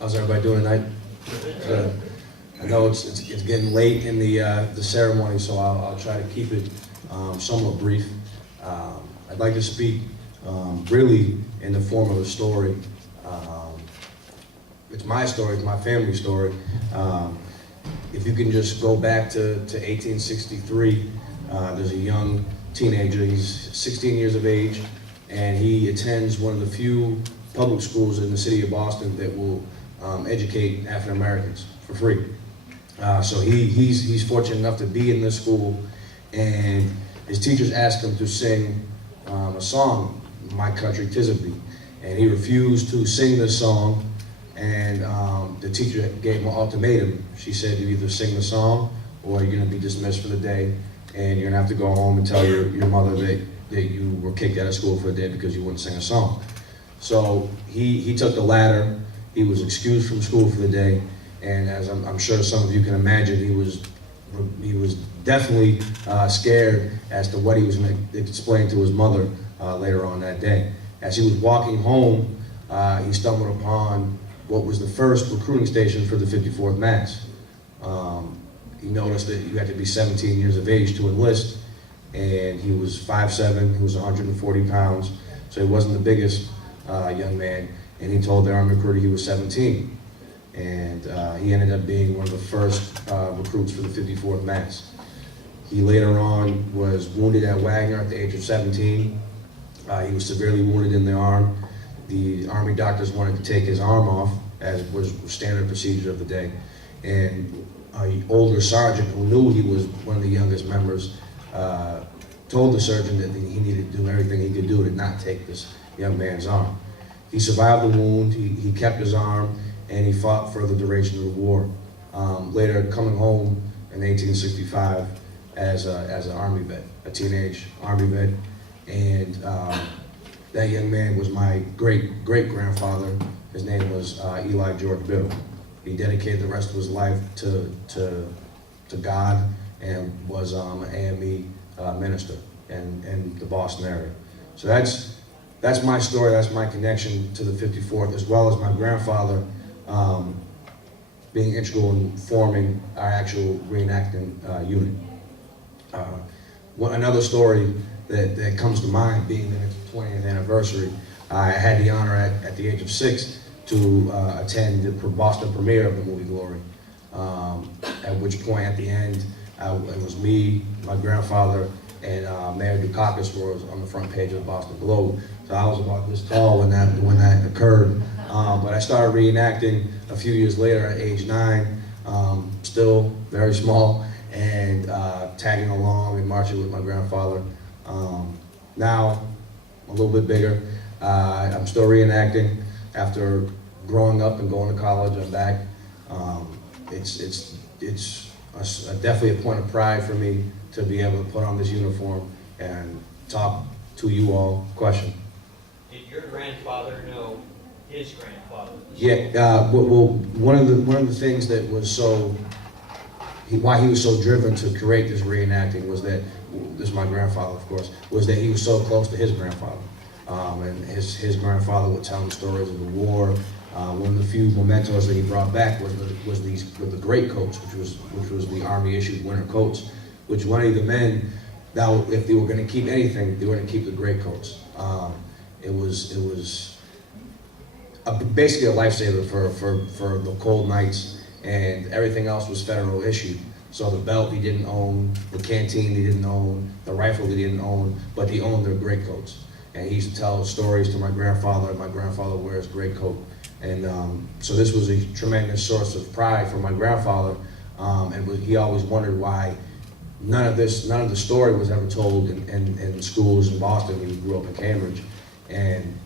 How's everybody doing tonight? Good. I know it's getting late in the ceremony, so I'll try to keep it somewhat brief. I'd like to speak really in the form of a story. It's my story, it's my family story. If you can just go back to 1863, there's a young teenager, he's 16 years of age, and he attends one of the few public schools in the city of Boston that will educate African Americans for free. So he's fortunate enough to be in this school, and his teachers asked him to sing a song, "My Country 'Tis of Thee," and he refused to sing this song. And the teacher gave him an ultimatum. She said, "You either sing the song, or you're going to be dismissed for the day, and you're going to have to go home and tell your mother that you were kicked out of school for the day because you wouldn't sing a song." So he took the latter. He was excused from school for the day, and as I'm sure some of you can imagine, he was definitely scared as to what he was going to explain to his mother later on that day. As he was walking home, he stumbled upon what was the first recruiting station for the 54th Mass. He noticed that you had to be 17 years of age to enlist, and he was 5'7", he was 140 pounds, so he wasn't the biggest young man, and he told the Army recruiter he was 17. And he ended up being one of the first recruits for the 54th Mass. He later on was wounded at Wagner at the age of 17. He was severely wounded in the arm. The Army doctors wanted to take his arm off, as was standard procedure of the day. And an older sergeant who knew he was one of the youngest members told the surgeon that he needed to do everything he could do to not take this young man's arm. He survived the wound, he kept his arm, and he fought for the duration of the war. Later coming home in 1865 as an Army vet, a teenage Army vet. And that young man was my great-grandfather. His name was Eli George Biddle. He dedicated the rest of his life to God and was an AME minister in the Boston area. So that's my story, that's my connection to the 54th, as well as my grandfather being integral in forming our actual reenacting unit. Another story that comes to mind, being the 20th anniversary, I had the honor at the age of 6 to attend the Boston premiere of the movie Glory, at which point at the end, it was me, my grandfather, and Mayor Dukakis was on the front page of the Boston Globe. So I was about this tall when that occurred. But I started reenacting a few years later at age 9, still very small, and tagging along and marching with my grandfather. Now, a little bit bigger. I'm still reenacting. After growing up and going to college, I'm back. It's definitely a point of pride for me to be able to put on this uniform and talk to you all. Question? Did your grandfather know his grandfather? Yeah. Well, one of the things that was why he was so driven to create this reenacting was that, this is my grandfather, of course, was that he was so close to his grandfather. And his grandfather would tell him stories of the war. One of the few mementos that he brought back was the great coats, which was the Army issued winter coats, which one of the men, now if they were going to keep anything, they were going to keep the great coats. It was basically a lifesaver for the cold nights, and everything else was federal issued. So the belt he didn't own, the canteen he didn't own, the rifle he didn't own, but he owned their great coats. And he used to tell stories to my grandfather, and my grandfather wears great coat. And so this was a tremendous source of pride for my grandfather, and he always wondered why none of the story was ever told in schools in Boston. He grew up in Cambridge, and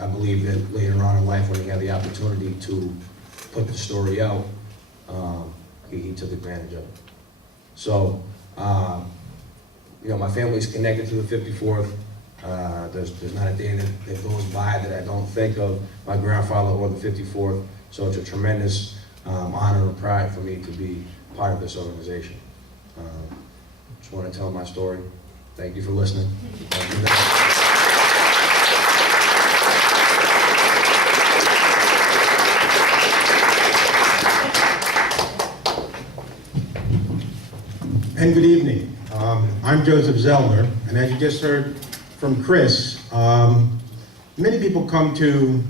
I believe that later on in life, when he had the opportunity to put the story out, he took advantage of it. So, my family's connected to the 54th. There's not a day that goes by that I don't think of my grandfather or the 54th. So it's a tremendous honor and pride for me to be part of this organization. Just want to tell my story. Thank you for listening. and good evening. I'm Joseph Zellner, and as you just heard from Chris, many people come to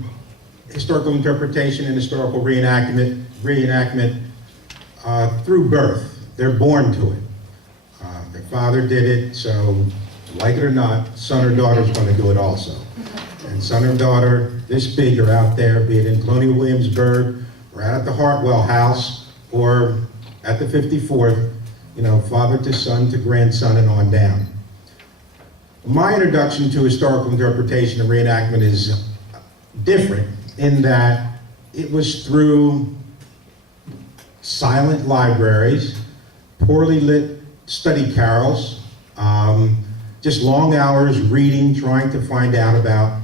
historical interpretation and historical reenactment through birth. They're born to it. Their father did it, so like it or not, son or daughter is going to do it also. And son or daughter, this big, are out there, be it in Colonial Williamsburg, or out at the Hartwell House, or at the 54th, you know, father to son to grandson and on down. My introduction to historical interpretation and reenactment is different in that it was through silent libraries, poorly lit study carrels, just long hours reading, trying to find out about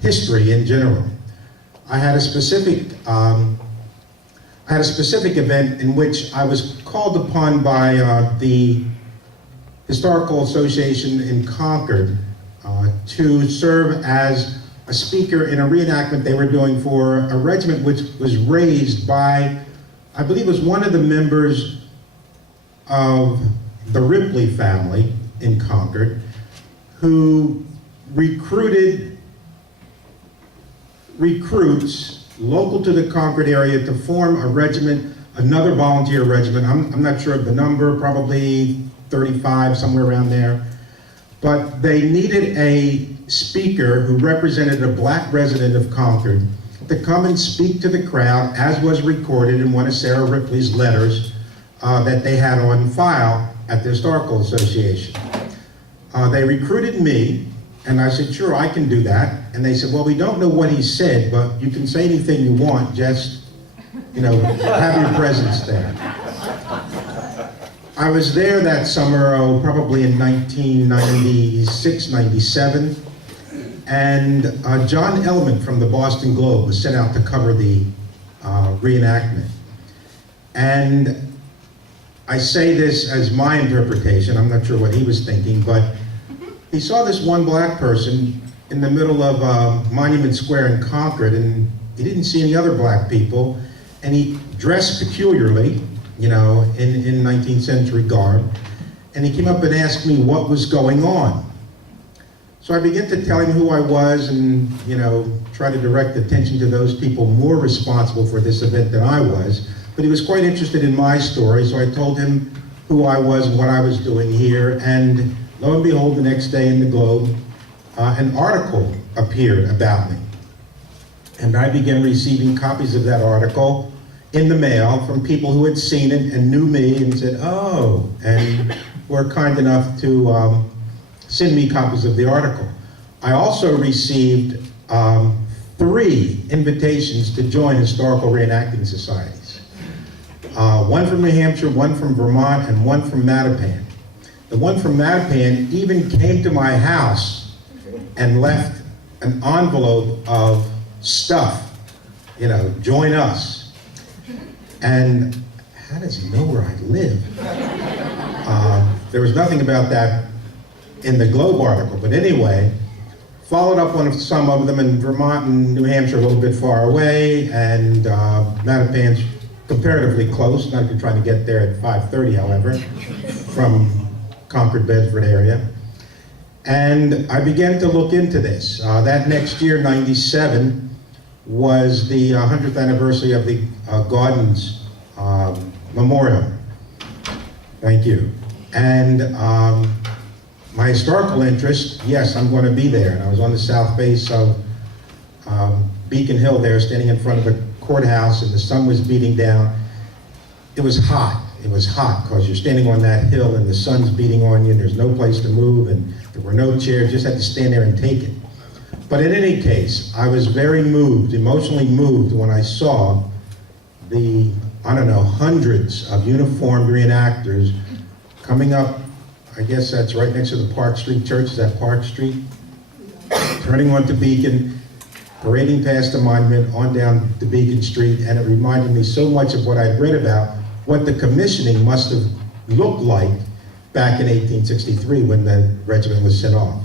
history in general. I had a specific event in which I was called upon by the Historical Association in Concord to serve as a speaker in a reenactment they were doing for a regiment which was raised by, I believe it was one of the members of the Ripley family in Concord, who recruited recruits local to the Concord area to form a regiment, another volunteer regiment. I'm not sure of the number, probably 35, somewhere around there. But they needed a speaker who represented a black resident of Concord to come and speak to the crowd, as was recorded in one of Sarah Ripley's letters that they had on file at the Historical Association. They recruited me, and I said, sure, I can do that. And they said, well, we don't know what he said, but you can say anything you want, just, you know, have your presence there. I was there that summer, probably in 1996, 97, and John Ellman from the Boston Globe was sent out to cover the reenactment. And I say this as my interpretation, I'm not sure what he was thinking, but he saw this one black person in the middle of Monument Square in Concord, and he didn't see any other black people, and he dressed peculiarly, you know, in 19th century garb, and he came up and asked me what was going on. So I began to tell him who I was and, you know, try to direct attention to those people more responsible for this event than I was. But he was quite interested in my story, so I told him who I was and what I was doing here, and lo and behold, the next day in the Globe, an article appeared about me. And I began receiving copies of that article in the mail from people who had seen it and knew me and said, oh, and were kind enough to send me copies of the article. I also received 3 invitations to join historical reenacting societies. One from New Hampshire, one from Vermont, and one from Mattapan. The one from Mattapan even came to my house and left an envelope of stuff, you know, join us. And how does he know where I live? There was nothing about that in the Globe article, but anyway, followed up on some of them in Vermont and New Hampshire, a little bit far away, and Mattapan's comparatively close, not if you're trying to get there at 5:30, however, from Concord, Bedford area. And I began to look into this. That next year, 97, was the 100th anniversary of the Gardens Memorial. Thank you. And my historical interest, yes, I'm going to be there. And I was on the south face of Beacon Hill there, standing in front of the courthouse, and the sun was beating down. It was hot. It was hot because you're standing on that hill and the sun's beating on you and there's no place to move and there were no chairs, just had to stand there and take it. But in any case, I was very moved, emotionally moved when I saw the, I don't know, hundreds of uniformed reenactors coming up, I guess that's right next to the Park Street Church, is that Park Street? Turning onto Beacon, parading past the monument on down to Beacon Street, and it reminded me so much of what I'd read about, what the commissioning must have looked like back in 1863 when the regiment was sent off.